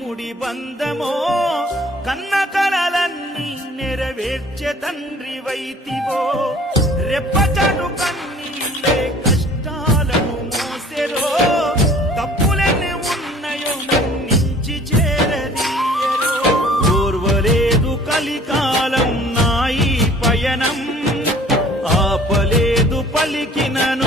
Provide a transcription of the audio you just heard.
ముడి బంధమో కన్న కలలన్నీ నెరవేర్చే తండ్రి వైతివో రెప్పచాటు కన్నీళ్ళే కష్టాలను మోసెరో తప్పులెన్ని ఉన్నాయో మన్నించి చేరదీయరో ఓర్వలేదు కలికాలం నాయి పయనం ఆపలేదు పలికినను